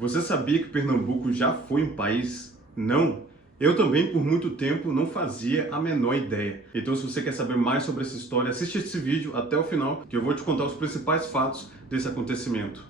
Você sabia que Pernambuco já foi um país? Não? Eu também, por muito tempo, não fazia a menor ideia. Então, se você quer saber mais sobre essa história, assiste esse vídeo até o final, que eu vou te contar os principais fatos desse acontecimento.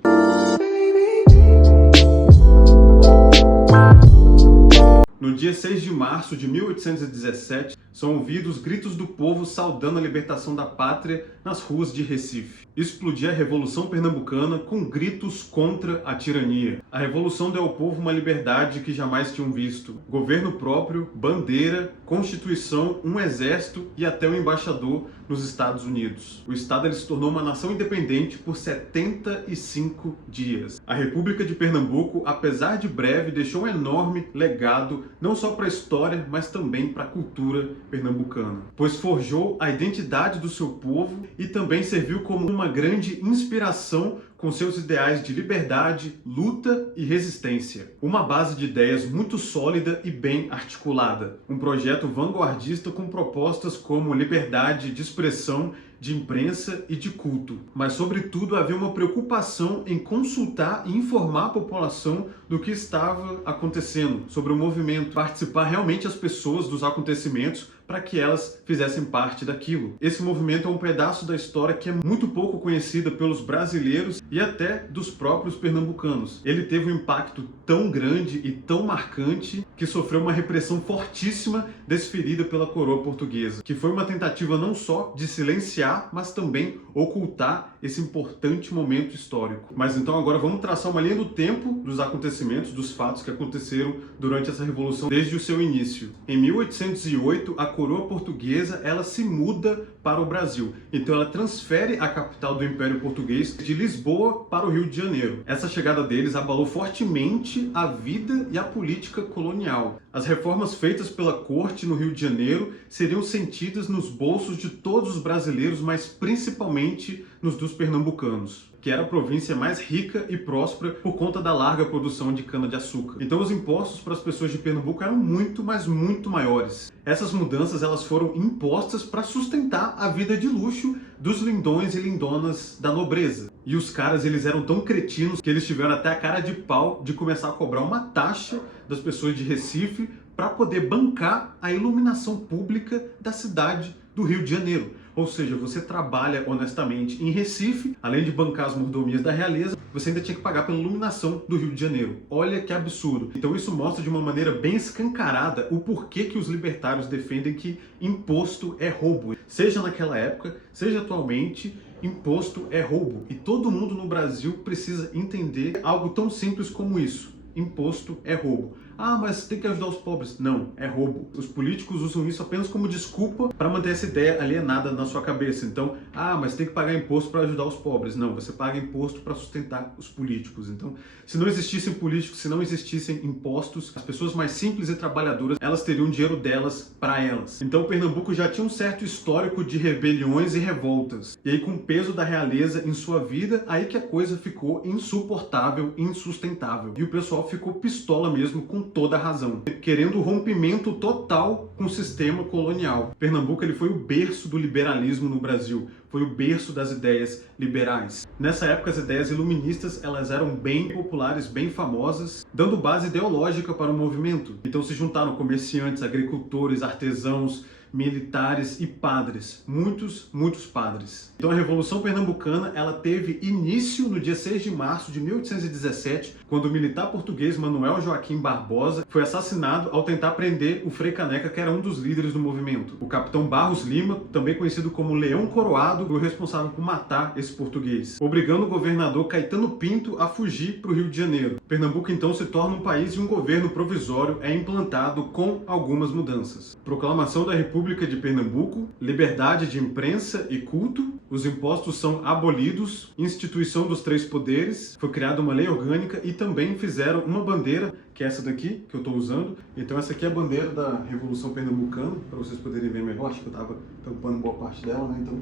No dia 6 de março de 1817, são ouvidos gritos do povo saudando a libertação da pátria nas ruas de Recife. Explodia a Revolução Pernambucana com gritos contra a tirania. A Revolução deu ao povo uma liberdade que jamais tinham visto. Governo próprio, bandeira, Constituição, um exército e até um embaixador nos Estados Unidos. O Estado ele se tornou uma nação independente por 75 dias. A República de Pernambuco, apesar de breve, deixou um enorme legado não só para a história, mas também para a cultura pernambucana, pois forjou a identidade do seu povo e também serviu como uma grande inspiração com seus ideais de liberdade, luta e resistência. Uma base de ideias muito sólida e bem articulada. Um projeto vanguardista com propostas como liberdade de expressão, de imprensa e de culto. Mas, sobretudo, havia uma preocupação em consultar e informar a população do que estava acontecendo, sobre o movimento, participar realmente as pessoas dos acontecimentos para que elas fizessem parte daquilo. Esse movimento é um pedaço da história que é muito pouco conhecida pelos brasileiros e até dos próprios pernambucanos. Ele teve um impacto tão grande e tão marcante que sofreu uma repressão fortíssima desferida pela coroa portuguesa, que foi uma tentativa não só de silenciar, mas também ocultar esse importante momento histórico. Mas então agora vamos traçar uma linha do tempo dos acontecimentos, dos fatos que aconteceram durante essa revolução desde o seu início. Em 1808, a coroa portuguesa ela se muda para o Brasil. Então ela transfere a capital do Império Português de Lisboa para o Rio de Janeiro. Essa chegada deles abalou fortemente a vida e a política colonial. As reformas feitas pela corte no Rio de Janeiro seriam sentidas nos bolsos de todos os brasileiros, mas principalmente nos dos pernambucanos, que era a província mais rica e próspera por conta da larga produção de cana-de-açúcar. Então os impostos para as pessoas de Pernambuco eram muito, mas muito maiores. Essas mudanças elas foram impostas para sustentar a vida de luxo dos lindões e lindonas da nobreza. E os caras eles eram tão cretinos que eles tiveram até a cara de pau de começar a cobrar uma taxa das pessoas de Recife para poder bancar a iluminação pública da cidade do Rio de Janeiro. Ou seja, você trabalha honestamente em Recife, além de bancar as mordomias da realeza, você ainda tinha que pagar pela iluminação do Rio de Janeiro. Olha que absurdo. Então isso mostra de uma maneira bem escancarada o porquê que os libertários defendem que imposto é roubo. Seja naquela época, seja atualmente, imposto é roubo. E todo mundo no Brasil precisa entender algo tão simples como isso. Imposto é roubo. Ah, mas tem que ajudar os pobres. Não, é roubo. Os políticos usam isso apenas como desculpa para manter essa ideia alienada na sua cabeça. Então, mas tem que pagar imposto para ajudar os pobres. Não, você paga imposto para sustentar os políticos. Então, se não existissem políticos, se não existissem impostos, as pessoas mais simples e trabalhadoras, elas teriam o dinheiro delas para elas. Então, Pernambuco já tinha um certo histórico de rebeliões e revoltas. E aí, com o peso da realeza em sua vida, aí que a coisa ficou insuportável, insustentável. E o pessoal ficou pistola mesmo, com toda a razão, querendo o rompimento total com o sistema colonial. Pernambuco ele foi o berço do liberalismo no Brasil, foi o berço das ideias liberais. Nessa época as ideias iluministas elas eram bem populares, bem famosas, dando base ideológica para o movimento. Então se juntaram comerciantes, agricultores, artesãos, militares e padres, muitos padres. Então a Revolução Pernambucana ela teve início no dia 6 de março de 1817, quando o militar português Manuel Joaquim Barbosa foi assassinado ao tentar prender o Frei Caneca, que era um dos líderes do movimento. O capitão Barros Lima, também conhecido como Leão Coroado, foi o responsável por matar esse português, obrigando o governador Caetano Pinto a fugir para o Rio de Janeiro. Pernambuco então se torna um país e um governo provisório é implantado com algumas mudanças. Proclamação da República de Pernambuco, liberdade de imprensa e culto, os impostos são abolidos, instituição dos três poderes, foi criada uma lei orgânica e também fizeram uma bandeira, que é essa daqui, que eu estou usando. Então essa aqui é a bandeira da Revolução Pernambucana, para vocês poderem ver melhor, acho que eu estava tampando boa parte dela, né? Então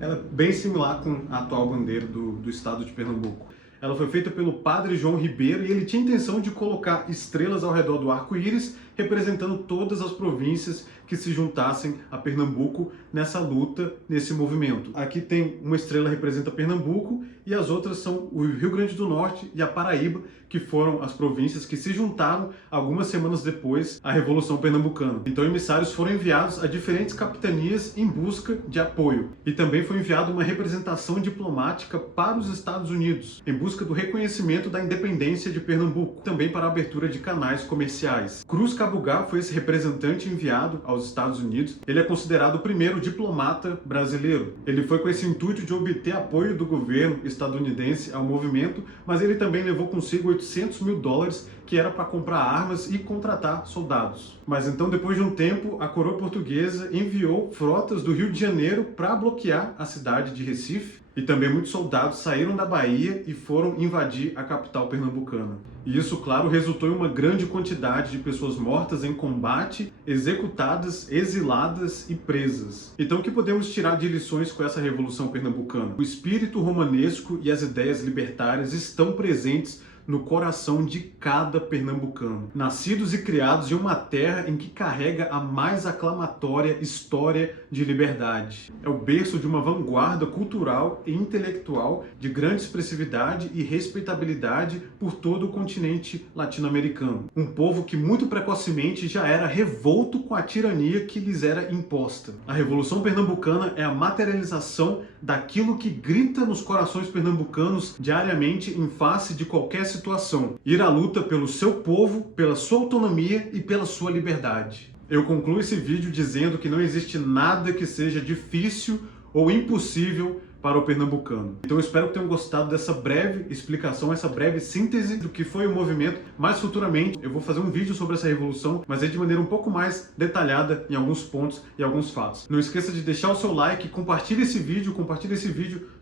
ela é bem similar com a atual bandeira do estado de Pernambuco. Ela foi feita pelo padre João Ribeiro e ele tinha a intenção de colocar estrelas ao redor do arco-íris, representando todas as províncias que se juntassem a Pernambuco nessa luta, nesse movimento. Aqui tem uma estrela que representa Pernambuco e as outras são o Rio Grande do Norte e a Paraíba, que foram as províncias que se juntaram algumas semanas depois à Revolução Pernambucana. Então emissários foram enviados a diferentes capitanias em busca de apoio. E também foi enviada uma representação diplomática para os Estados Unidos, em busca do reconhecimento da independência de Pernambuco, também para a abertura de canais comerciais. Cruz Cabugá foi esse representante enviado aos Estados Unidos. Ele é considerado o primeiro diplomata brasileiro. Ele foi com esse intuito de obter apoio do governo estadunidense ao movimento, mas ele também levou consigo $800 mil, que era para comprar armas e contratar soldados. Mas então, depois de um tempo, a coroa portuguesa enviou frotas do Rio de Janeiro para bloquear a cidade de Recife, e também muitos soldados saíram da Bahia e foram invadir a capital pernambucana. E isso, claro, resultou em uma grande quantidade de pessoas mortas em combate, executadas, exiladas e presas. Então, o que podemos tirar de lições com essa Revolução Pernambucana? O espírito romanesco e as ideias libertárias estão presentes no coração de cada pernambucano, nascidos e criados em uma terra em que carrega a mais aclamatória história de liberdade. É o berço de uma vanguarda cultural e intelectual de grande expressividade e respeitabilidade por todo o continente latino-americano. Um povo que muito precocemente já era revolto com a tirania que lhes era imposta. A Revolução Pernambucana é a materialização daquilo que grita nos corações pernambucanos diariamente em face de qualquer situação: ir à luta pelo seu povo, pela sua autonomia e pela sua liberdade. Eu concluo esse vídeo dizendo que não existe nada que seja difícil ou impossível para o pernambucano. Então eu espero que tenham gostado dessa breve explicação, essa breve síntese do que foi o movimento. Mais futuramente eu vou fazer um vídeo sobre essa revolução, mas aí de maneira um pouco mais detalhada em alguns pontos e alguns fatos. Não esqueça de deixar o seu like, compartilhe esse vídeo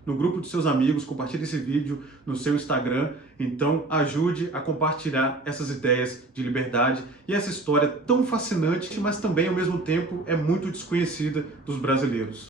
no grupo de seus amigos, compartilhe esse vídeo no seu Instagram. Então ajude a compartilhar essas ideias de liberdade e essa história tão fascinante, mas também ao mesmo tempo é muito desconhecida dos brasileiros.